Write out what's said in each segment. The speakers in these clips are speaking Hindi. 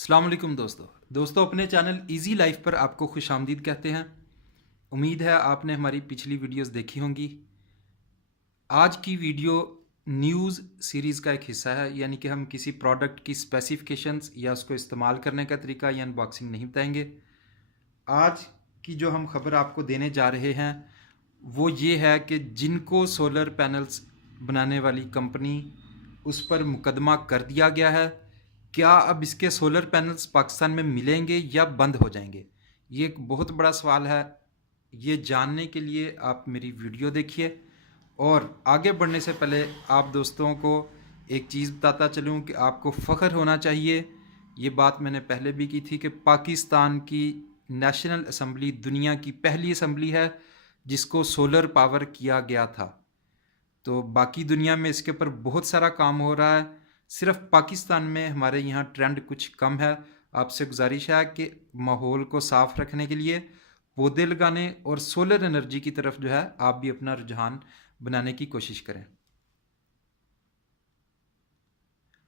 अस्सलाम वालेकुम दोस्तों अपने चैनल इजी लाइफ पर आपको खुशामदीद कहते हैं। उम्मीद है आपने हमारी पिछली वीडियोस देखी होंगी। आज की वीडियो न्यूज़ सीरीज़ का एक हिस्सा है, यानी कि हम किसी प्रोडक्ट की स्पेसिफिकेशंस या उसको इस्तेमाल करने का तरीका या अनबॉक्सिंग नहीं बताएंगे। आज की जो हम खबर आपको देने जा रहे हैं वो ये है कि जिनको सोलर पैनल्स बनाने वाली कंपनी उस पर मुकदमा कर दिया गया है। क्या अब इसके सोलर पैनल्स पाकिस्तान में मिलेंगे या बंद हो जाएंगे? ये एक बहुत बड़ा सवाल है। ये जानने के लिए आप मेरी वीडियो देखिए। और आगे बढ़ने से पहले आप दोस्तों को एक चीज़ बताता चलूँ कि आपको फ़ख्र होना चाहिए। ये बात मैंने पहले भी की थी कि पाकिस्तान की नेशनल असम्बली दुनिया की पहली असम्बली है जिसको सोलर पावर किया गया था। तो बाकी दुनिया में इसके ऊपर बहुत सारा काम हो रहा है, सिर्फ पाकिस्तान में हमारे यहाँ ट्रेंड कुछ कम है। आपसे गुजारिश है कि माहौल को साफ़ रखने के लिए पौधे लगाने और सोलर एनर्जी की तरफ जो है आप भी अपना रुझान बनाने की कोशिश करें।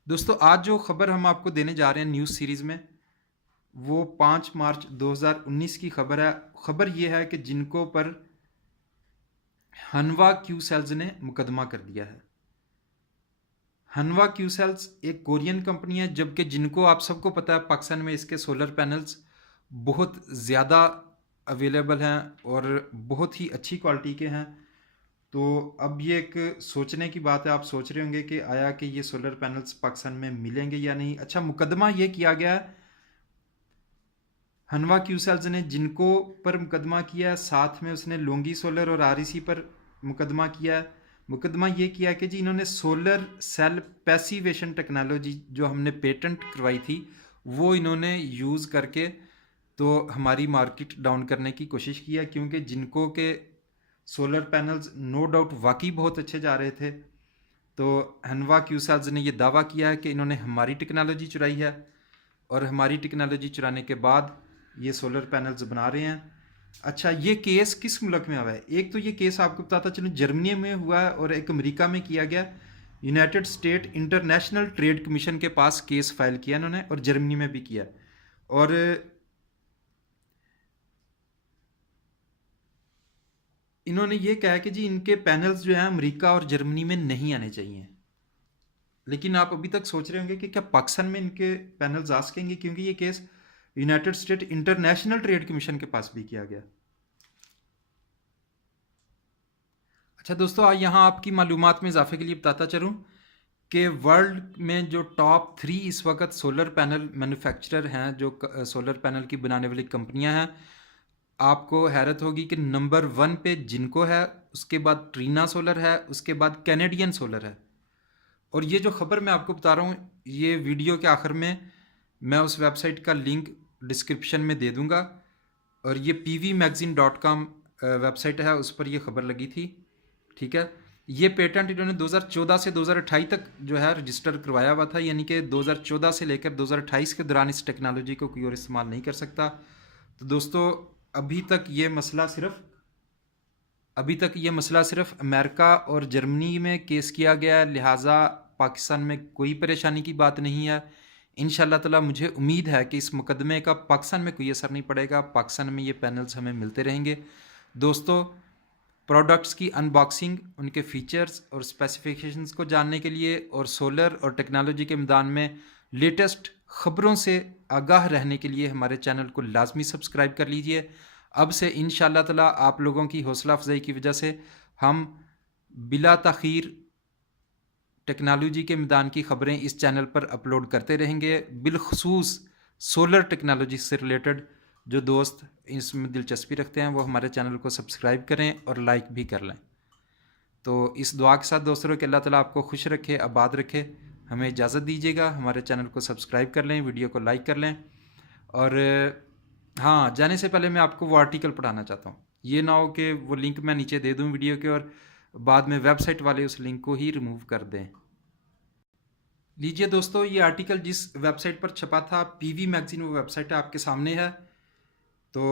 दोस्तों आज जो खबर हम आपको देने जा रहे हैं न्यूज़ सीरीज़ में वो 5 मार्च 2019 की खबर है। खबर ये है कि जिनको पर हनवा क्यू सेल्स ने मुकदमा कर दिया है। हनवा क्यू सेल्स एक कोरियन कंपनी है, जबकि जिनको आप सबको पता है पाकिस्तान में इसके सोलर पैनल्स बहुत ज़्यादा अवेलेबल हैं और बहुत ही अच्छी क्वालिटी के हैं। तो अब ये एक सोचने की बात है, आप सोच रहे होंगे कि आया कि ये सोलर पैनल्स पाकिस्तान में मिलेंगे या नहीं। अच्छा, मुकदमा ये किया गया है हनवा क्यू सेल्स ने, जिनको पर मुकदमा किया है, साथ में उसने लोंगी सोलर और आरईसी पर मुकदमा किया है। मुकदमा ये किया है कि जी इन्होंने सोलर सेल पैसिवेशन टेक्नोलॉजी जो हमने पेटेंट करवाई थी वो इन्होंने यूज़ करके तो हमारी मार्केट डाउन करने की कोशिश की है, क्योंकि जिनको के सोलर पैनल्स नो डाउट वाकई बहुत अच्छे जा रहे थे। तो हनवा क्यू सेल्स ने ये दावा किया है कि इन्होंने हमारी टेक्नोलॉजी चुराई है और हमारी टेक्नोलॉजी चुराने के बाद ये सोलर पैनल्स बना रहे हैं। अच्छा, ये केस किस मुल्क में हुआ है? एक तो ये केस आपको बताता चलूँ जर्मनी में हुआ है और एक अमेरिका में किया गया। United state international trade commission के पास केस फाइल किया इन्होंने और जर्मनी में भी किया। और इन्होंने ये कहा कि जी इनके पैनल्स जो हैं अमेरिका और जर्मनी में नहीं आने चाहिए। लेकिन आप अभी तक सोच रहे होंगे कि क्या पाकिस्तान में इनके पैनल्स आ सकेंगे, क्योंकि ये case United state international trade commission के पास भी किया गया। अच्छा दोस्तों, आज यहाँ आपकी मालूमात में इजाफे के लिए बताता चलूँ कि वर्ल्ड में जो टॉप 3 इस वक्त सोलर पैनल मैन्युफैक्चरर हैं, जो सोलर पैनल की बनाने वाली कंपनियां हैं, आपको हैरत होगी कि नंबर 1 पे जिनको है, उसके बाद ट्रीना सोलर है, उसके बाद कैनेडियन सोलर है। और ये जो ख़बर मैं आपको बता रहा हूँ, ये वीडियो के आखिर में मैं उस वेबसाइट का लिंक डिस्क्रिप्शन में दे दूँगा। और ये pvmagazine.com वेबसाइट है, उस पर ये ख़बर लगी थी। ठीक है, ये पेटेंट इन्होंने 2014 से 2028 तक जो है रजिस्टर करवाया हुआ था, यानी कि 2014 से लेकर 2028 के दौरान इस टेक्नोलॉजी को कोई और इस्तेमाल नहीं कर सकता। तो दोस्तों अभी तक ये मसला सिर्फ अमेरिका और जर्मनी में केस किया गया है, लिहाजा पाकिस्तान में कोई परेशानी की बात नहीं है। इंशाल्लाह ताला मुझे उम्मीद है कि इस मुकदमे का पाकिस्तान में कोई असर नहीं पड़ेगा, पाकिस्तान में ये पैनल्स हमें मिलते रहेंगे। दोस्तों, प्रोडक्ट्स की अनबॉक्सिंग, उनके फीचर्स और स्पेसिफिकेशंस को जानने के लिए और सोलर और टेक्नोलॉजी के मैदान में लेटेस्ट ख़बरों से आगाह रहने के लिए हमारे चैनल को लाजमी सब्सक्राइब कर लीजिए। अब से इंशाअल्लाह ताला आप लोगों की हौसला अफजाई की वजह से हम बिला ताख़ीर टेक्नोलॉजी के मैदान की ख़बरें इस चैनल पर अपलोड करते रहेंगे। बिलखसूस सोलर टेक्नोलॉजी से रिलेटेड जो दोस्त इसमें दिलचस्पी रखते हैं वो हमारे चैनल को सब्सक्राइब करें और लाइक भी कर लें। तो इस दुआ के साथ दोस्तों कि अल्लाह ताला आपको खुश रखे, आबाद रखे। हमें इजाज़त दीजिएगा, हमारे चैनल को सब्सक्राइब कर लें, वीडियो को लाइक कर लें। और हाँ, जाने से पहले मैं आपको वो आर्टिकल पढ़ाना चाहता हूँ। ये ना हो कि वो लिंक मैं नीचे दे दूँ वीडियो के और बाद में वेबसाइट वाले उस लिंक को ही रिमूव कर दें। लीजिए दोस्तों, ये आर्टिकल जिस वेबसाइट पर छपा था पीवी मैगजीन, वो वेबसाइट आपके सामने है। तो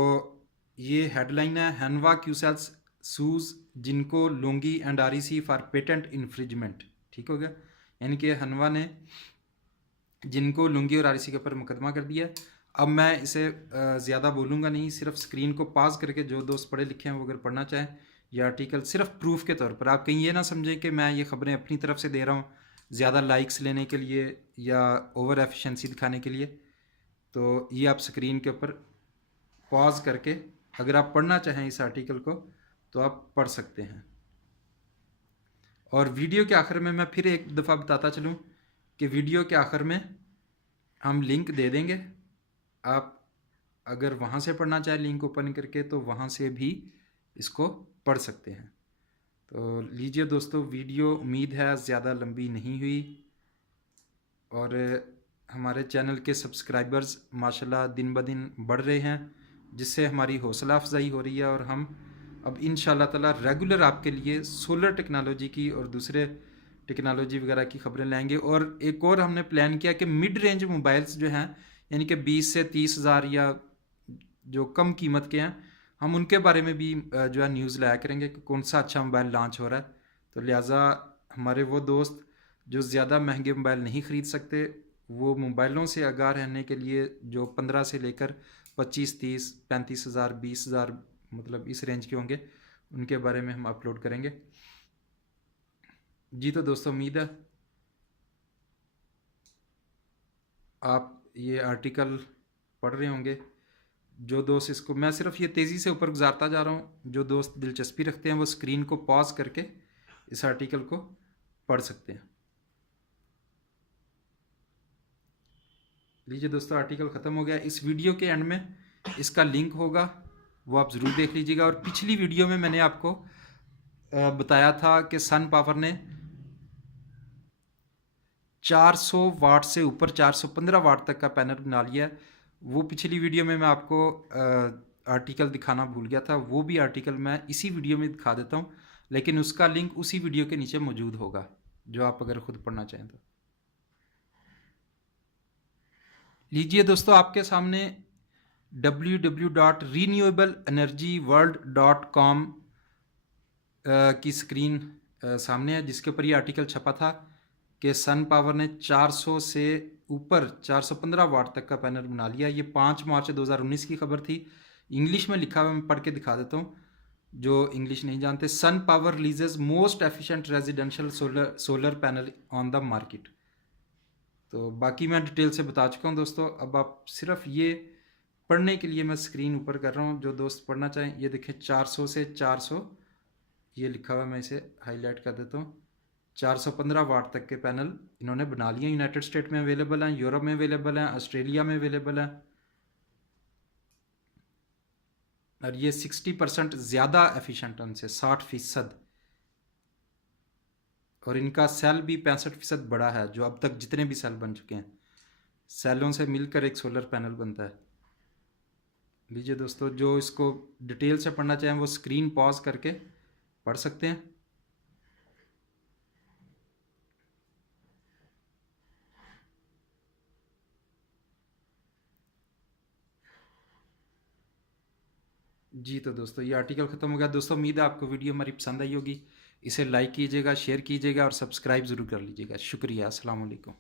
ये हेडलाइन है, हनवा क्यू सेल्स सूज जिनको LONGi and REC for patent infringement. ठीक हो गया, यानी कि हनवा ने जिनको लुंगी और आरसी के ऊपर मुकदमा कर दिया। अब मैं इसे ज़्यादा बोलूँगा नहीं, सिर्फ स्क्रीन को पास करके जो दोस्त पढ़े लिखे हैं वो अगर पढ़ना चाहें ये आर्टिकल सिर्फ प्रूफ के तौर पर, आप कहीं ये ना समझें कि मैं ये ख़बरें अपनी तरफ से दे रहा हूँ ज़्यादा लाइक्स लेने के लिए या ओवर एफिशिएंसी दिखाने के लिए। तो ये आप स्क्रीन के ऊपर पॉज करके अगर आप पढ़ना चाहें इस आर्टिकल को तो आप पढ़ सकते हैं। और वीडियो के आखिर में मैं फिर एक दफ़ा बताता चलूँ कि वीडियो के आखिर में हम लिंक दे देंगे, आप अगर वहाँ से पढ़ना चाहें लिंक ओपन करके तो वहाँ से भी इसको पढ़ सकते हैं। तो लीजिए दोस्तों, वीडियो उम्मीद है ज़्यादा लंबी नहीं हुई और हमारे चैनल के सब्सक्राइबर्स माशाल्लाह दिन ब दिन बढ़ रहे हैं, जिससे हमारी हौसला अफजाई हो रही है और हम अब इंशाल्लाह ताला रेगुलर आपके लिए सोलर टेक्नोलॉजी की और दूसरे टेक्नोलॉजी वगैरह की खबरें लाएंगे। और एक और हमने प्लान किया कि मिड रेंज मोबाइल्स जो हैं यानी कि 20 से 30 हज़ार या जो कम कीमत के हैं, हम उनके बारे में भी जो है न्यूज़ लाया करेंगे कि कौन सा अच्छा मोबाइल लॉन्च हो रहा है। तो लिहाजा हमारे वो दोस्त जो ज़्यादा महंगे मोबाइल नहीं ख़रीद सकते, वो मोबाइलों से आगाह रहने के लिए जो 15 से लेकर 25, 30, 35 हज़ार, 20 हज़ार मतलब इस रेंज के होंगे, उनके बारे में हम अपलोड करेंगे। जी तो दोस्तों, उम्मीद है आप ये आर्टिकल पढ़ रहे होंगे। जो दोस्त इसको, मैं सिर्फ ये तेज़ी से ऊपर गुजारता जा रहा हूँ, जो दोस्त दिलचस्पी रखते हैं वो स्क्रीन को पॉज करके इस आर्टिकल को पढ़ सकते हैं। लीजिए दोस्तों, आर्टिकल ख़त्म हो गया। इस वीडियो के एंड में इसका लिंक होगा, वो आप ज़रूर देख लीजिएगा। और पिछली वीडियो में मैंने आपको बताया था कि सन पावर ने 400 वाट से ऊपर 415 वाट तक का पैनल बना लिया है। वो पिछली वीडियो में मैं आपको आर्टिकल दिखाना भूल गया था, वो भी आर्टिकल मैं इसी वीडियो में दिखा देता हूँ, लेकिन उसका लिंक उसी वीडियो के नीचे मौजूद होगा, जो आप अगर ख़ुद पढ़ना चाहें तो। लीजिए दोस्तों, आपके सामने www.renewablenergyworld.com की स्क्रीन सामने है, जिसके ऊपर ये आर्टिकल छपा था कि सन पावर ने 400 से ऊपर 415 वाट तक का पैनल बना लिया। ये 5 मार्च 2019 की खबर थी। इंग्लिश में लिखा हुआ, मैं पढ़ के दिखा देता हूँ जो इंग्लिश नहीं जानते। SunPower releases most efficient residential solar panel on the market. तो बाकी मैं डिटेल से बता चुका हूँ दोस्तों। अब आप सिर्फ ये पढ़ने के लिए मैं स्क्रीन ऊपर कर रहा हूँ, जो दोस्त पढ़ना चाहें ये देखें। 400 से 400 ये लिखा हुआ, मैं इसे हाईलाइट कर देता हूँ। 415 वाट तक के पैनल इन्होंने बना लिए। यूनाइटेड स्टेट में अवेलेबल हैं, यूरोप में अवेलेबल हैं, ऑस्ट्रेलिया में अवेलेबल हैं। और ये 60% ज़्यादा एफिशिएंट उनसे, 60%। और इनका सेल भी 65% बड़ा है, जो अब तक जितने भी सेल बन चुके हैं, सेलों से मिलकर एक सोलर पैनल बनता है। लीजिए दोस्तों, जो इसको डिटेल से पढ़ना चाहें वो स्क्रीन पॉज करके पढ़ सकते हैं। जी तो दोस्तों, ये आर्टिकल ख़त्म हो गया। दोस्तों, उम्मीद है आपको वीडियो हमारी पसंद आई होगी। इसे लाइक कीजिएगा, शेयर कीजिएगा और सब्सक्राइब ज़रूर कर लीजिएगा। शुक्रिया। अस्सलाम वालेकुम।